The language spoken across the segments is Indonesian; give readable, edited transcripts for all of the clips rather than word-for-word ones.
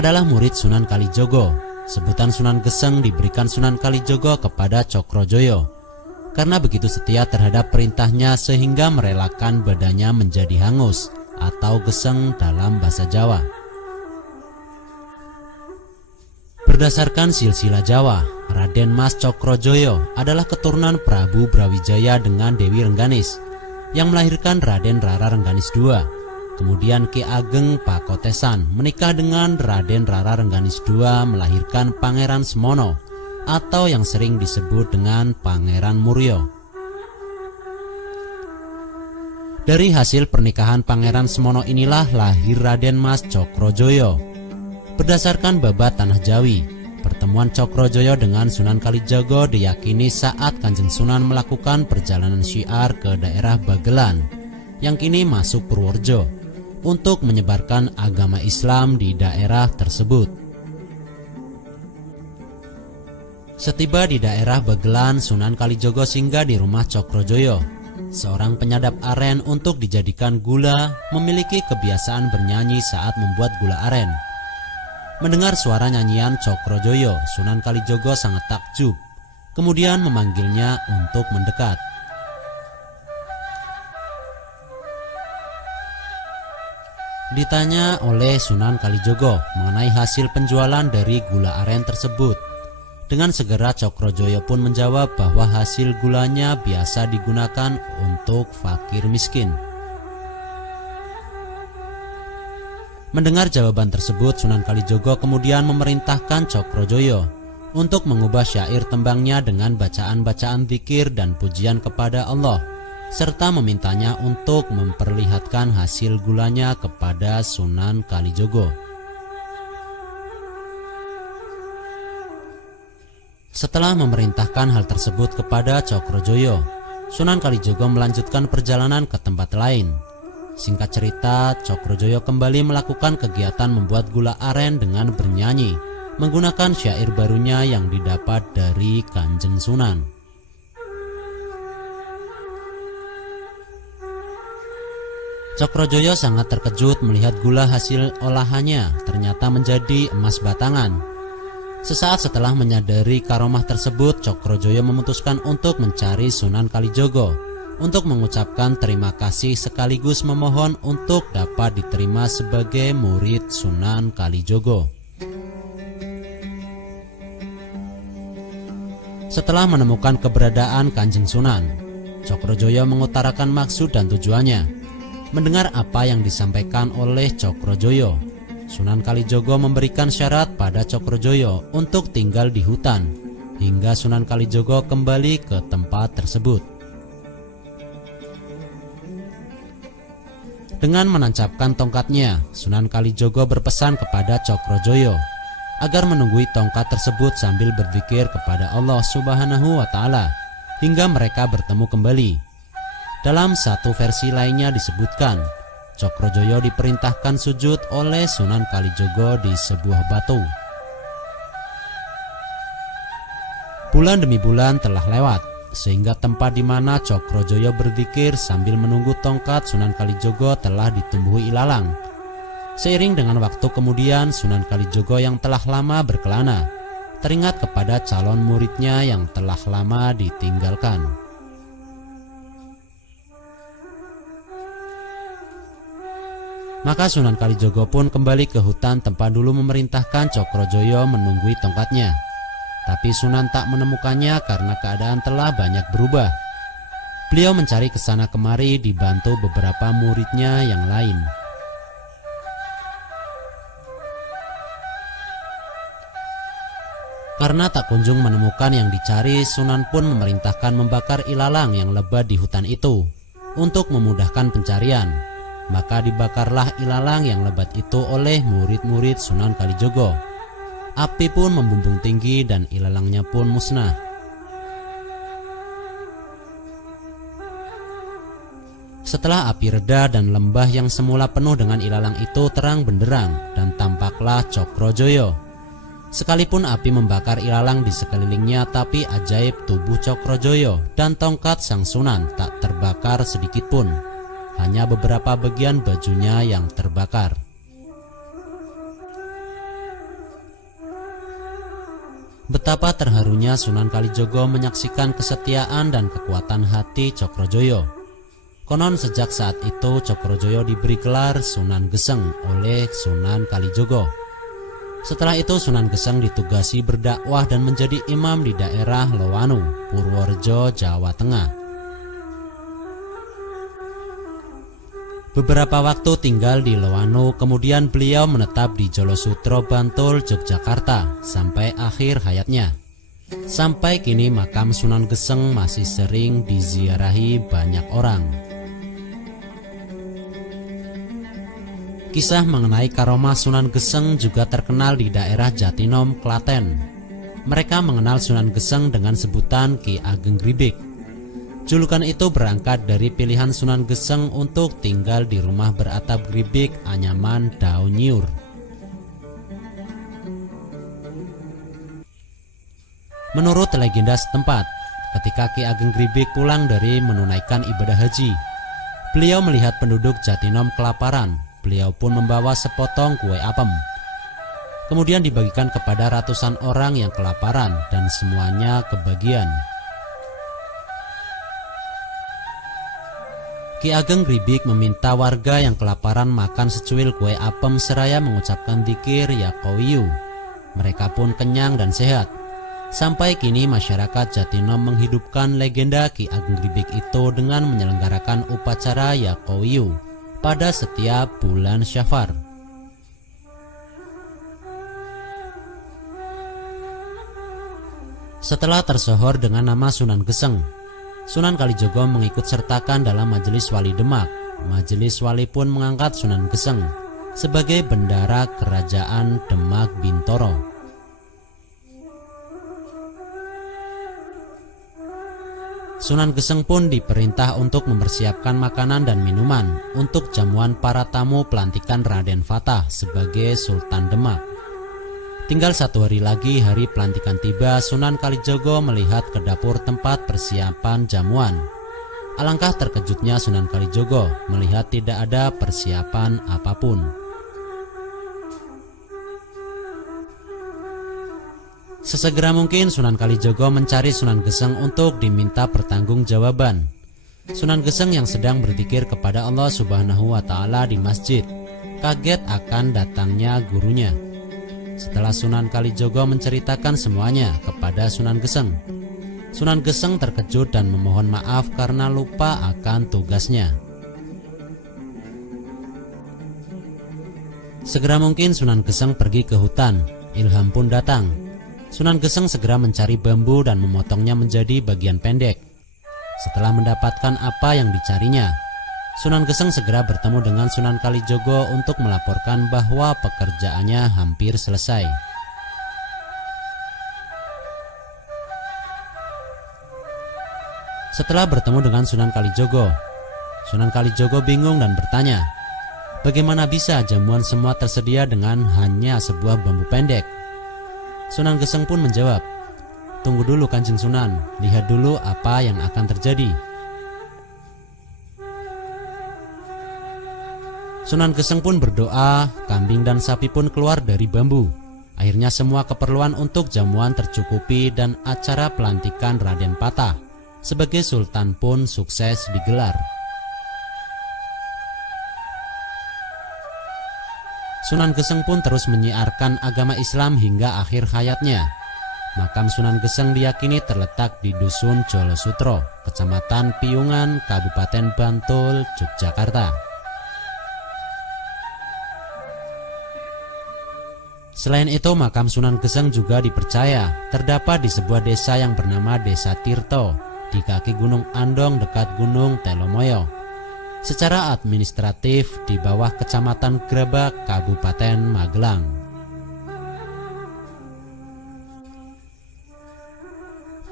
adalah murid Sunan Kalijogo. Sebutan Sunan Geseng diberikan Sunan Kalijogo kepada Cokrojoyo karena begitu setia terhadap perintahnya sehingga merelakan badannya menjadi hangus atau geseng dalam bahasa Jawa. Berdasarkan silsilah Jawa, Raden Mas Cokrojoyo adalah keturunan Prabu Brawijaya dengan Dewi Rengganis yang melahirkan Raden Rara Rengganis II. Kemudian Ki Ageng Pakotesan menikah dengan Raden Rara Rengganis II melahirkan Pangeran Semono atau yang sering disebut dengan Pangeran Muryo. Dari hasil pernikahan Pangeran Semono inilah lahir Raden Mas Cokrojoyo. Berdasarkan babat Tanah Jawi, pertemuan Cokrojoyo dengan Sunan Kalijogo diyakini saat Kanjeng Sunan melakukan perjalanan syiar ke daerah Bagelan yang kini masuk Purworejo untuk menyebarkan agama Islam di daerah tersebut. Setiba di daerah Bagelan, Sunan Kalijogo singgah di rumah Cokrojoyo, seorang penyadap aren untuk dijadikan gula, memiliki kebiasaan bernyanyi saat membuat gula aren. Mendengar suara nyanyian Cokrojoyo, Sunan Kalijogo sangat takjub, kemudian memanggilnya untuk mendekat. Ditanya oleh Sunan Kalijogo mengenai hasil penjualan dari gula aren tersebut. Dengan segera Cokrojoyo pun menjawab bahwa hasil gulanya biasa digunakan untuk fakir miskin. Mendengar jawaban tersebut, Sunan Kalijogo kemudian memerintahkan Cokrojoyo untuk mengubah syair tembangnya dengan bacaan-bacaan zikir dan pujian kepada Allah, serta memintanya untuk memperlihatkan hasil gulanya kepada Sunan Kalijogo. Setelah memerintahkan hal tersebut kepada Cokrojoyo, Sunan Kalijogo melanjutkan perjalanan ke tempat lain. Singkat cerita, Cokrojoyo kembali melakukan kegiatan membuat gula aren dengan bernyanyi, menggunakan syair barunya yang didapat dari Kanjeng Sunan. Cokrojoyo sangat terkejut melihat gula hasil olahannya ternyata menjadi emas batangan. Sesaat setelah menyadari karomah tersebut, Cokrojoyo memutuskan untuk mencari Sunan Kalijogo untuk mengucapkan terima kasih sekaligus memohon untuk dapat diterima sebagai murid Sunan Kalijogo. Setelah menemukan keberadaan Kanjeng Sunan, Cokrojoyo mengutarakan maksud dan tujuannya. Mendengar apa yang disampaikan oleh Cokrojoyo, Sunan Kalijogo memberikan syarat pada Cokrojoyo untuk tinggal di hutan hingga Sunan Kalijogo kembali ke tempat tersebut. Dengan menancapkan tongkatnya, Sunan Kalijogo berpesan kepada Cokrojoyo agar menunggui tongkat tersebut sambil berzikir kepada Allah Subhanahu wa Ta'ala hingga mereka bertemu kembali. Dalam satu versi lainnya disebutkan, Cokrojoyo diperintahkan sujud oleh Sunan Kalijogo di sebuah batu. Bulan demi bulan telah lewat, sehingga tempat di mana Cokrojoyo berzikir sambil menunggu tongkat Sunan Kalijogo telah ditumbuhi ilalang. Seiring dengan waktu kemudian, Sunan Kalijogo yang telah lama berkelana teringat kepada calon muridnya yang telah lama ditinggalkan. Maka Sunan Kalijogo pun kembali ke hutan tempat dulu memerintahkan Cokrojoyo menunggui tongkatnya. Tapi Sunan tak menemukannya karena keadaan telah banyak berubah. Beliau mencari kesana kemari dibantu beberapa muridnya yang lain. Karena tak kunjung menemukan yang dicari, Sunan pun memerintahkan membakar ilalang yang lebat di hutan itu untuk memudahkan pencarian. Maka dibakarlah ilalang yang lebat itu oleh murid-murid Sunan Kalijogo. Api pun membumbung tinggi dan ilalangnya pun musnah. Setelah api reda dan lembah yang semula penuh dengan ilalang itu terang benderang dan tampaklah Cokrojoyo. Sekalipun api membakar ilalang di sekelilingnya, tapi ajaib tubuh Cokrojoyo dan tongkat Sang Sunan tak terbakar sedikit pun. Hanya beberapa bagian bajunya yang terbakar. Betapa terharunya Sunan Kalijogo menyaksikan kesetiaan dan kekuatan hati Cokrojoyo. Konon sejak saat itu Cokrojoyo diberi gelar Sunan Geseng oleh Sunan Kalijogo. Setelah itu Sunan Geseng ditugasi berdakwah dan menjadi imam di daerah Lowanu, Purworejo, Jawa Tengah. Beberapa waktu tinggal di Lowanu, kemudian beliau menetap di Jolosutro, Bantul, Yogyakarta sampai akhir hayatnya. Sampai kini makam Sunan Geseng masih sering diziarahi banyak orang. Kisah mengenai karomah Sunan Geseng juga terkenal di daerah Jatinom, Klaten. Mereka mengenal Sunan Geseng dengan sebutan Ki Ageng Gribik. Julukan itu berangkat dari pilihan Sunan Geseng untuk tinggal di rumah beratap gribik anyaman daun nyiur. Menurut legenda setempat, ketika Ki Ageng Gribik pulang dari menunaikan ibadah haji, beliau melihat penduduk Jatinom kelaparan. Beliau pun membawa sepotong kue apem. Kemudian dibagikan kepada ratusan orang yang kelaparan dan semuanya kebagian. Ki Ageng Gribik meminta warga yang kelaparan makan secuil kue apem seraya mengucapkan dzikir Ya Qawiyu. Mereka pun kenyang dan sehat. Sampai kini masyarakat Jatinom menghidupkan legenda Ki Ageng Gribik itu dengan menyelenggarakan upacara Ya Qawiyu pada setiap bulan Syafar. Setelah tersohor dengan nama Sunan Geseng, Sunan Kalijogo mengikut sertakan dalam Majelis Wali Demak. Majelis Wali pun mengangkat Sunan Geseng sebagai bendara Kerajaan Demak Bintoro. Sunan Geseng pun diperintah untuk mempersiapkan makanan dan minuman untuk jamuan para tamu pelantikan Raden Fatah sebagai Sultan Demak. Tinggal 1 hari lagi hari pelantikan tiba, Sunan Kalijogo melihat ke dapur tempat persiapan jamuan. Alangkah terkejutnya Sunan Kalijogo melihat tidak ada persiapan apapun. Sesegera mungkin Sunan Kalijogo mencari Sunan Geseng untuk diminta pertanggungjawaban. Sunan Geseng yang sedang berzikir kepada Allah Subhanahu wa Ta'ala di masjid kaget akan datangnya gurunya. Setelah Sunan Kalijogo menceritakan semuanya kepada Sunan Geseng, Sunan Geseng terkejut dan memohon maaf karena lupa akan tugasnya. Segera mungkin Sunan Geseng pergi ke hutan. Ilham pun datang. Sunan Geseng segera mencari bambu dan memotongnya menjadi bagian pendek. Setelah mendapatkan apa yang dicarinya, Sunan Geseng segera bertemu dengan Sunan Kalijogo untuk melaporkan bahwa pekerjaannya hampir selesai. Setelah bertemu dengan Sunan Kalijogo bingung dan bertanya, bagaimana bisa jamuan semua tersedia dengan hanya sebuah bambu pendek? Sunan Geseng pun menjawab, tunggu dulu Kanjeng Sunan, lihat dulu apa yang akan terjadi. Sunan Geseng pun berdoa, kambing dan sapi pun keluar dari bambu. Akhirnya semua keperluan untuk jamuan tercukupi dan acara pelantikan Raden Patah sebagai Sultan pun sukses digelar. Sunan Geseng pun terus menyiarkan agama Islam hingga akhir hayatnya. Makam Sunan Geseng diyakini terletak di Dusun Jolosutro, Kecamatan Piungan, Kabupaten Bantul, Yogyakarta. Selain itu, makam Sunan Geseng juga dipercaya terdapat di sebuah desa yang bernama Desa Tirto di kaki Gunung Andong dekat Gunung Telomoyo. Secara administratif di bawah Kecamatan Grebak, Kabupaten Magelang.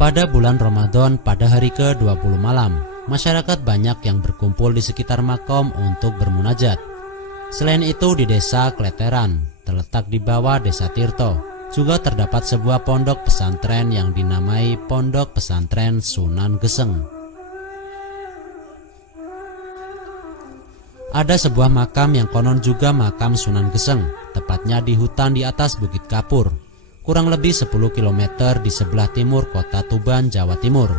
Pada bulan Ramadan pada hari ke-20 malam, masyarakat banyak yang berkumpul di sekitar makam untuk bermunajat. Selain itu di Desa Kleteran, terletak di bawah Desa Tirto, juga terdapat sebuah pondok pesantren yang dinamai Pondok Pesantren Sunan Geseng. Ada sebuah makam yang konon juga makam Sunan Geseng, tepatnya di hutan di atas Bukit Kapur. kurang lebih 10 km di sebelah timur kota Tuban, Jawa Timur.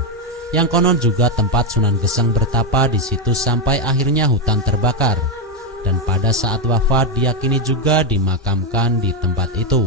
Yang konon juga tempat Sunan Geseng bertapa di situ sampai akhirnya hutan terbakar. Dan pada saat wafat diyakini juga dimakamkan di tempat itu.